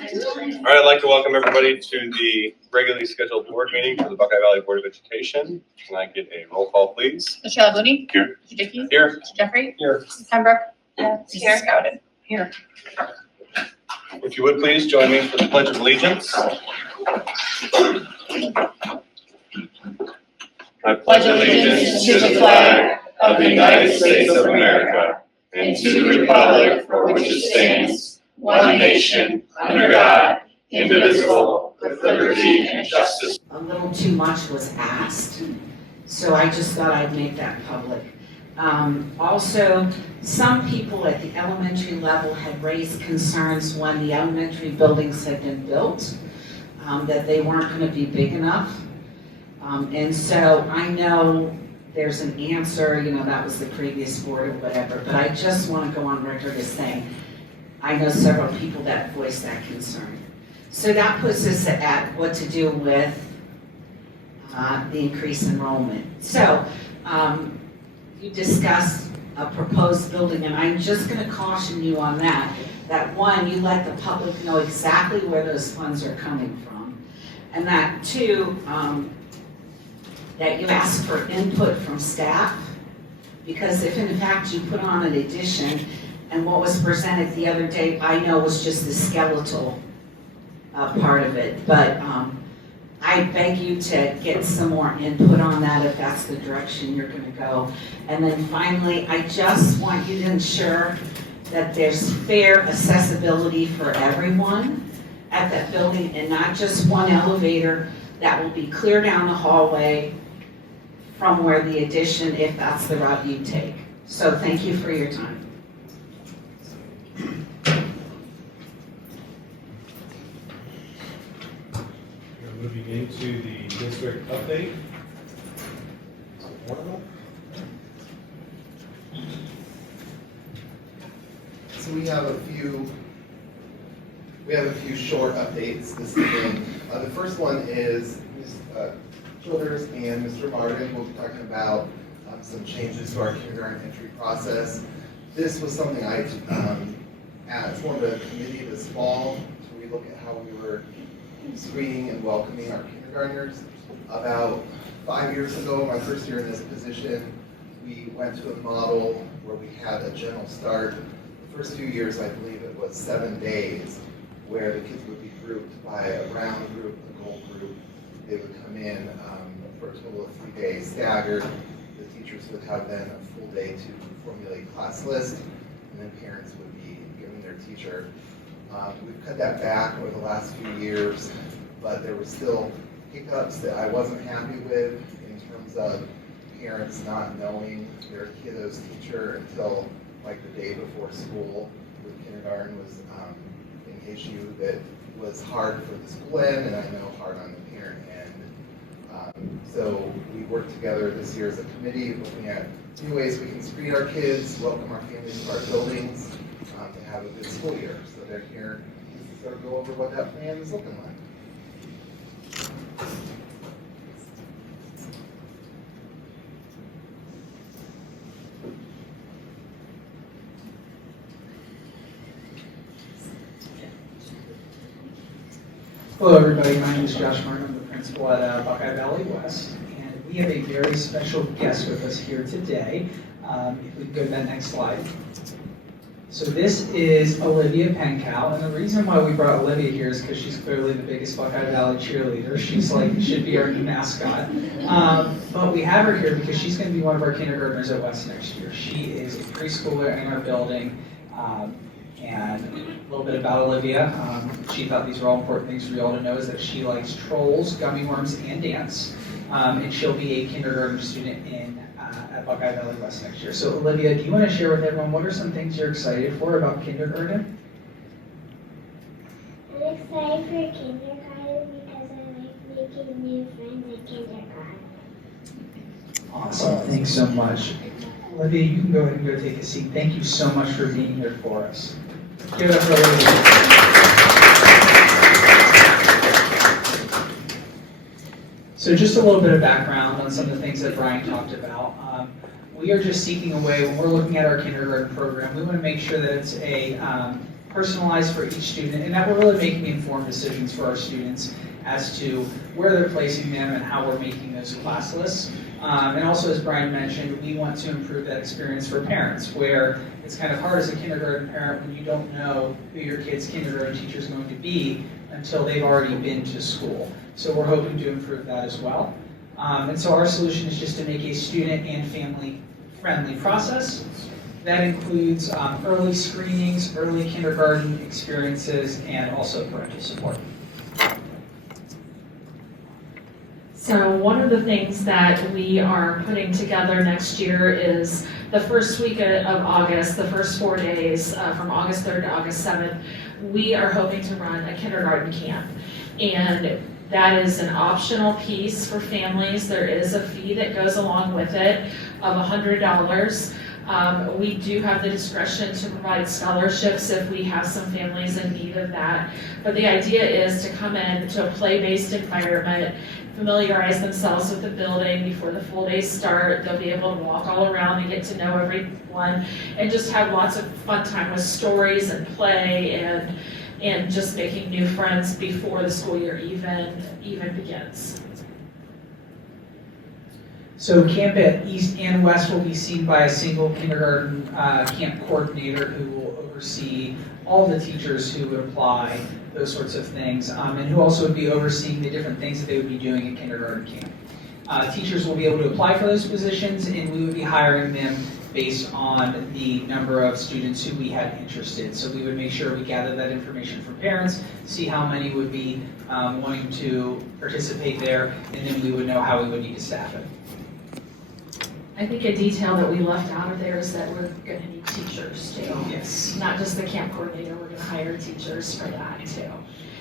All right, I'd like to welcome everybody to the regularly scheduled board meeting for the Buckeye Valley Board of Education. Can I get a roll call, please? Mr. Alabuni? Here. Mr. Dickey? Here. Mr. Jeffrey? Here. Mrs. Pembroke? Mrs. Scowden? Here. If you would please join me for the Pledge of Allegiance. I pledge allegiance to the flag of the United States of America and to the republic for which it stands, one nation, under God, indivisible, with liberty and justice. A little too much was asked, so I just thought I'd make that public. Also, some people at the elementary level had raised concerns when the elementary buildings had been built, that they weren't going to be big enough. And so I know there's an answer, that was the previous board or whatever, but I just want to go on record as saying, I know several people that voiced that concern. So that puts us at what to do with the increased enrollment. So you discussed a proposed building, and I'm just going to caution you on that one, you let the public know exactly where those funds are coming from, and that two, that you ask for input from staff, because if in fact you put on an addition, and what was presented the other day, I know was just the skeletal part of it, but I beg you to get some more input on that if that's the direction you're going to go. And then finally, I just want you to ensure that there's fair accessibility for everyone at that building, and not just one elevator that will be clear down the hallway from where the addition, if that's the route you take. So thank you for your time. We're moving into the district update. So we have a few short updates this evening. The first one is Ms. Childers and Mr. Martin will be talking about some changes to our kindergarten entry process. This was something I formed a committee this fall to relook at how we were screening and welcoming our kindergartners. About 5 years ago, my first year in this position, we went to a model where we had a general start. The first few years, I believe it was 7 days, where the kids would be grouped by a round group, a goal group. They would come in for a total of 3 days staggered. The teachers would have then a full day to formulate a class list, and then parents would be given their teacher. We've cut that back over the last few years, but there were still hiccups that I wasn't happy with in terms of parents not knowing their kiddo's teacher until like the day before school with kindergarten was an issue that was hard for the school end, and I know hard on the parent end. So we worked together this year as a committee looking at new ways we can screen our kids, welcome our families to our buildings, to have a good school year. So they're here to sort of go over what that plan is looking like. Hello everybody, my name is Josh Martin. I'm the principal at Buckeye Valley West, and we have a very special guest with us here today. If we can go to that next slide. So this is Olivia Penkow, and the reason why we brought Olivia here is because she's clearly the biggest Buckeye Valley cheerleader. She's should be our new mascot. But we have her here because she's going to be one of our kindergartners at West next year. She is a preschooler in our building. And a little bit about Olivia. She thought these were all important things for you all to know, is that she likes trolls, gummy worms, and dance. And she'll be a kindergarten student at Buckeye Valley West next year. So Olivia, do you want to share with everyone what are some things you're excited for about kindergarten? I'm excited for kindergarten because I like making new friends in kindergarten. Awesome, thanks so much. Olivia, you can go ahead and go take a seat. Thank you so much for being here for us. Give it up for Olivia. So just a little bit of background on some of the things that Brian talked about. We are just seeking a way, when we're looking at our kindergarten program, we want to make sure that it's a personalized for each student, and that we're really making informed decisions for our students as to where they're placing them and how we're making those class lists. And also, as Brian mentioned, we want to improve that experience for parents, where it's kind of hard as a kindergarten parent when you don't know who your kid's kindergarten teacher is going to be until they've already been to school. So we're hoping to improve that as well. And so our solution is just to make a student and family-friendly process. That includes early screenings, early kindergarten experiences, and also parental support. So one of the things that we are putting together next year is the first week of August, the first 4 days, from August 3rd to August 7th, we are hoping to run a kindergarten camp. And that is an optional piece for families. There is a fee that goes along with it of $100. We do have the discretion to provide scholarships if we have some families in need of that. But the idea is to come in to a play-based environment, familiarize themselves with the building before the full days start. They'll be able to walk all around and get to know everyone and just have lots of fun time with stories and play and just making new friends before the school year even begins. So camp at East and West will be seen by a single kindergarten camp coordinator who will oversee all the teachers who would apply, those sorts of things, and who also would be overseeing the different things that they would be doing at kindergarten camp. Teachers will be able to apply for those positions, and we would be hiring them based on the number of students who we had interested. So we would make sure we gather that information from parents, see how many would be wanting to participate there, and then we would know how we would need to staff it. I think a detail that we left out of there is that we're going to need teachers too. Yes. Not just the camp coordinator, we're going to hire teachers for that too.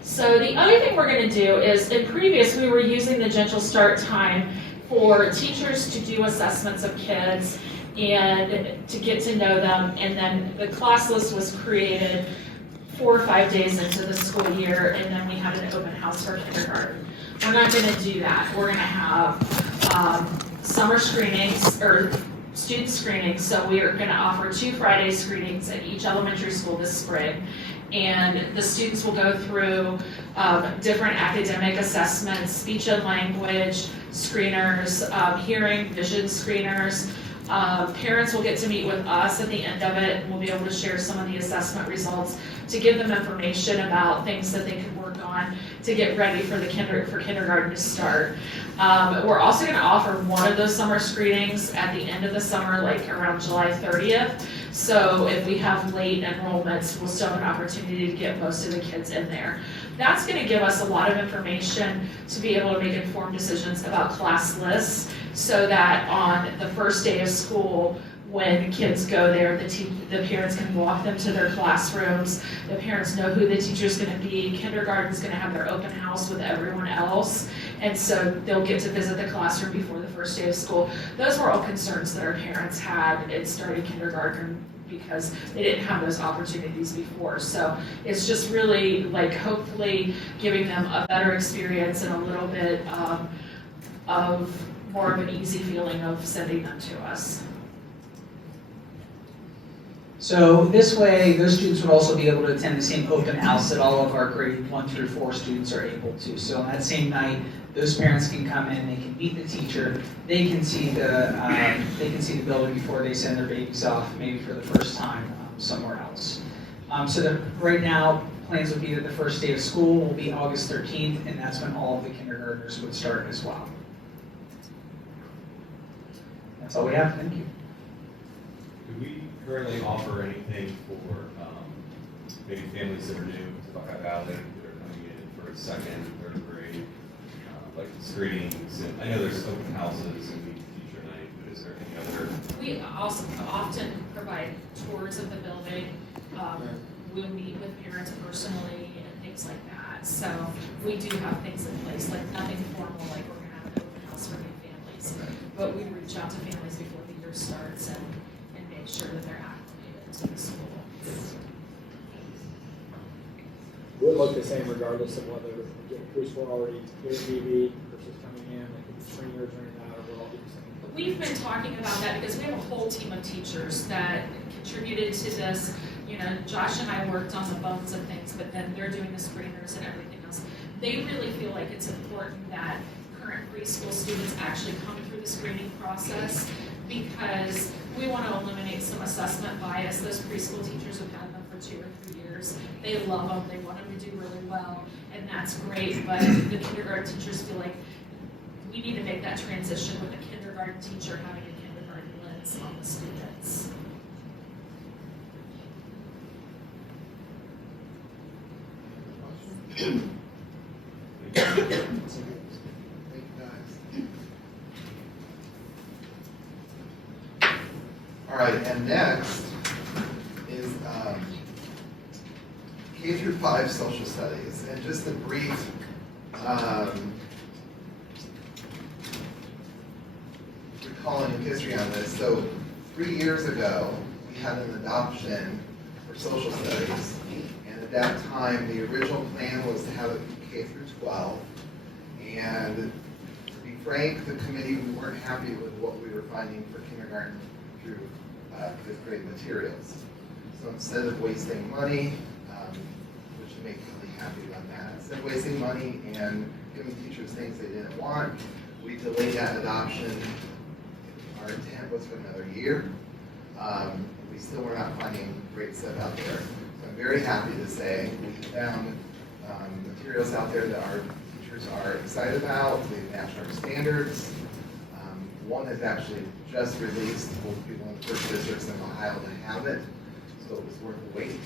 So the other thing we're going to do is, in previous, we were using the gentle start time for teachers to do assessments of kids and to get to know them, and then the class list was created 4 or 5 days into the school year, and then we had an open house for kindergarten. We're not going to do that. We're going to have summer screenings or student screenings. So we are going to offer 2 Friday screenings at each elementary school this spring, and the students will go through different academic assessments, speech and language screeners, hearing, vision screeners. Parents will get to meet with us at the end of it, and we'll be able to share some of the assessment results to give them information about things that they can work on to get ready for kindergarten to start. We're also going to offer one of those summer screenings at the end of the summer, like around July 30th. So if we have late enrollments, we'll still have an opportunity to get most of the kids in there. That's going to give us a lot of information to be able to make informed decisions about class lists, so that on the first day of school, when kids go there, the parents can walk them to their classrooms. The parents know who the teacher's going to be. Kindergarten's going to have their open house with everyone else, and so they'll get to visit the classroom before the first day of school. Those were all concerns that our parents had in starting kindergarten because they didn't have those opportunities before. So it's just really like hopefully giving them a better experience and a little bit of more of an easy feeling of sending them to us. So this way, those students would also be able to attend the same open house that all of our grade 1 through 4 students are able to. So on that same night, those parents can come in, they can meet the teacher, they can see the building before they send their babies off, maybe for the first time somewhere else. So right now, plans would be that the first day of school will be August 13th, and that's when all of the kindergartners would start as well. That's all we have. Thank you. Do we currently offer anything for maybe families that are new to Buckeye Valley that are coming in for 2nd, 3rd grade, like screenings? And I know there's open houses and teacher night, but is there any other? We also often provide tours of the building. We'll meet with parents personally and things like that. So we do have things in place, like nothing formal, like we're going to have an open house for new families. But we reach out to families before the year starts and make sure that they're acclimated to the school. Would look the same regardless of whether kids were already doing DV versus coming in, like the screeners or anything, or will all be the same. We've been talking about that because we have a whole team of teachers that contributed to this. you know, Josh and I worked on the bones of things, but then they're doing the screeners and everything else. They really feel like it's important that current preschool students actually come through the screening process because we want to eliminate some assessment bias. Those preschool teachers have had them for 2 or 3 years. They love them, they want them to do really well, and that's great, but the kindergarten teachers feel like we need to make that transition with a kindergarten teacher having a kindergarten lens on the students. Thank you, guys. All right, and next is K through 5 social studies, and just a brief recalling of history on this. So 3 years ago, we had an adoption for social studies, and at that time, the original plan was to have it be K through 12. And to be frank, the committee, we weren't happy with what we were finding for kindergarten through 5th grade materials. So instead of wasting money, which made me happy about that, instead of wasting money and giving teachers things they didn't want, we delayed that adoption. Our intent was for another year. We still were not finding great stuff out there. So I'm very happy to say we found materials out there that our teachers are excited about. They've matched our standards. One is actually just released for people in the first districts in Ohio to have it, so it was worth the wait.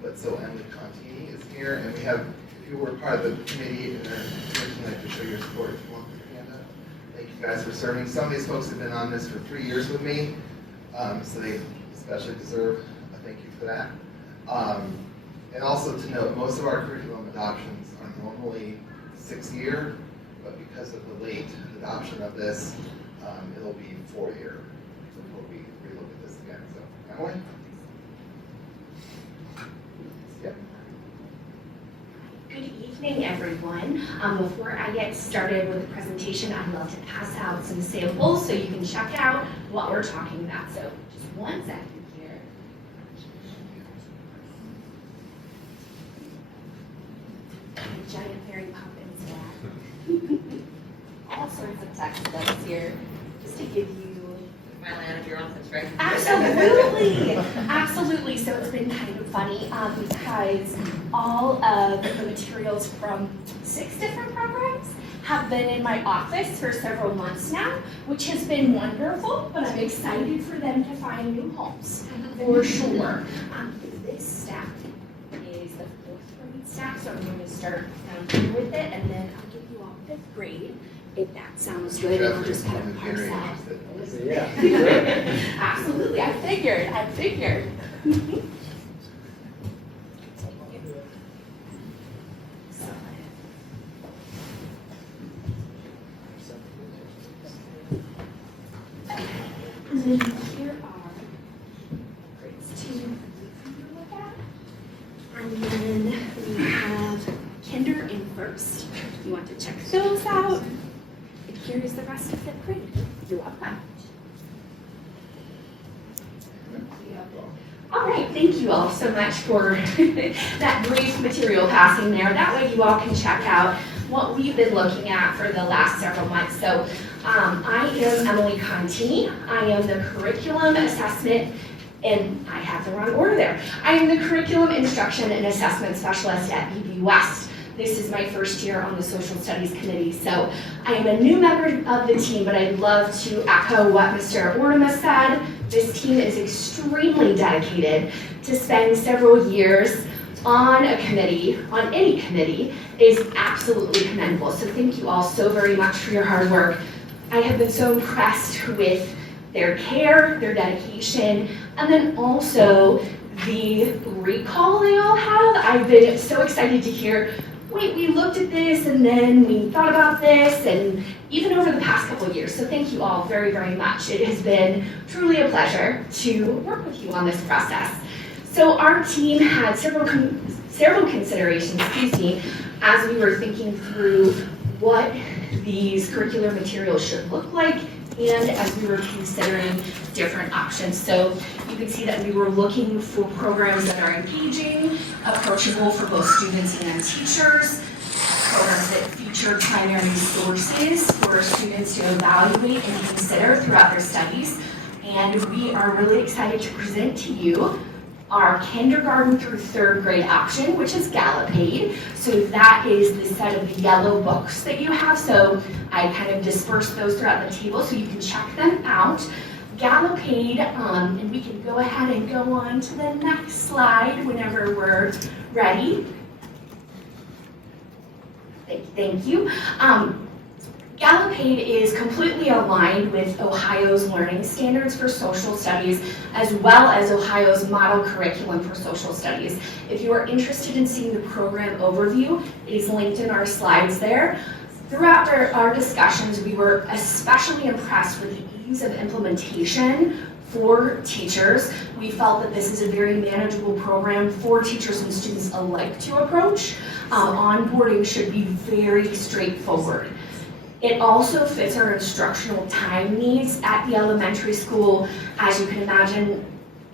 But so Emily Contini is here, and we have, if you were part of the committee, and I'd like to show your support. If you want to hand up. Thank you guys for serving. Some of these folks have been on this for 3 years with me, so they especially deserve a thank you for that. And also to note, most of our curriculum adoptions are normally 6-year, but because of the late adoption of this, it'll be 4-year before we relook at this again. So, Emily? Yep. Good evening, everyone. Before I get started with the presentation, I'd love to pass out some samples so you can check out what we're talking about. So just 1 second here. A giant Mary Poppins hat. All sorts of text notes here, just to give you. Finally out of your office, right? Absolutely, absolutely. So it's been kind of funny because all of the materials from 6 different programs have been in my office for several months now, which has been wonderful, but I'm excited for them to find new homes, for sure. This stack is the 4th grade stack, so I'm going to start down here with it, and then I'll give you all 5th grade. If that sounds good, and I'll just kind of parse that. Yeah. Absolutely, I figured. And then here are grades 2 and 3 to look at. And then we have kinder and first. You want to check those out. And here is the rest of 5th grade. You're welcome. All right, thank you all so much for that brief material passing there. That way you all can check out what we've been looking at for the last several months. So I am Emily Contini. I am the curriculum assessment, and I have the wrong order there. I am the curriculum instruction and assessment specialist at BB West. This is my first year on the Social Studies Committee, so I am a new member of the team, but I'd love to echo what Mr. Ortema said. This team is extremely dedicated to spend several years on a committee, on any committee, is absolutely commendable. So thank you all so very much for your hard work. I have been so impressed with their care, their dedication, and then also the recall they all have. I've been so excited to hear, wait, we looked at this and then we thought about this, and even over the past couple of years. So thank you all very, very much. It has been truly a pleasure to work with you on this process. So our team had several considerations, as we were thinking through what these curricular materials should look like, and as we were considering different options. So you can see that we were looking for programs that are engaging, approachable for both students and teachers, programs that feature primary sources for students to evaluate and consider throughout their studies. And we are really excited to present to you our kindergarten through third grade option, which is Gallopade. So that is the set of the yellow books that you have. So I kind of dispersed those throughout the table so you can check them out. Gallopade, and we can go ahead and go on to the next slide whenever we're ready. Thank you. Gallopade is completely aligned with Ohio's learning standards for social studies, as well as Ohio's model curriculum for social studies. If you are interested in seeing the program overview, it is linked in our slides there. Throughout our discussions, we were especially impressed with the ease of implementation for teachers. We felt that this is a very manageable program for teachers and students alike to approach. Onboarding should be very straightforward. It also fits our instructional time needs at the elementary school. As you can imagine,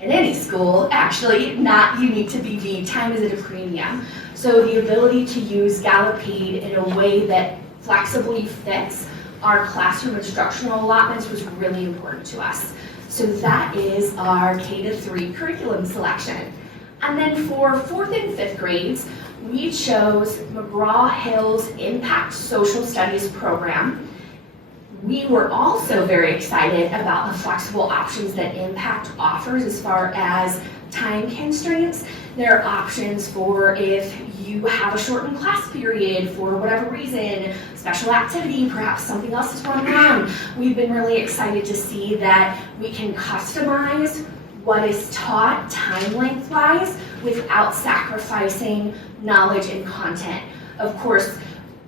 in any school, actually, not unique to BV, time is at a premium. So the ability to use Gallopade in a way that flexibly fits our classroom instructional allotments was really important to us. So that is our K-3 curriculum selection. And then for 4th and 5th grades, we chose McGraw-Hill's Impact Social Studies program. We were also very excited about the flexible options that Impact offers as far as time constraints. There are options for if you have a shortened class period for whatever reason, special activity, perhaps something else is going on. We've been really excited to see that we can customize what is taught time length-wise without sacrificing knowledge and content. Of course,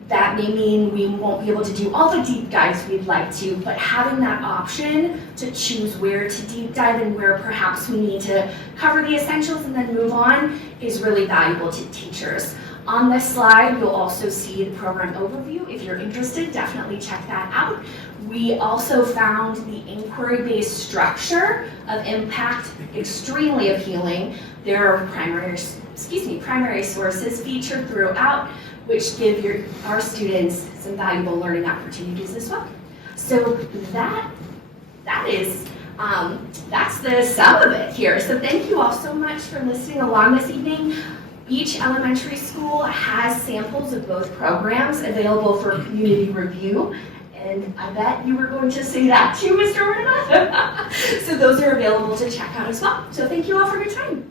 that may mean we won't be able to do all the deep dives we'd like to, but having that option to choose where to deep dive and where perhaps we need to cover the essentials and then move on is really valuable to teachers. On this slide, you'll also see the program overview. If you're interested, definitely check that out. We also found the inquiry-based structure of Impact extremely appealing. There are primary sources featured throughout, which give our students some valuable learning opportunities as well. So that's the sum of it here. So thank you all so much for listening along this evening. Each elementary school has samples of both programs available for community review. And I bet you were going to say that too, Mr. Renata. So those are available to check out as well. So thank you all for your time.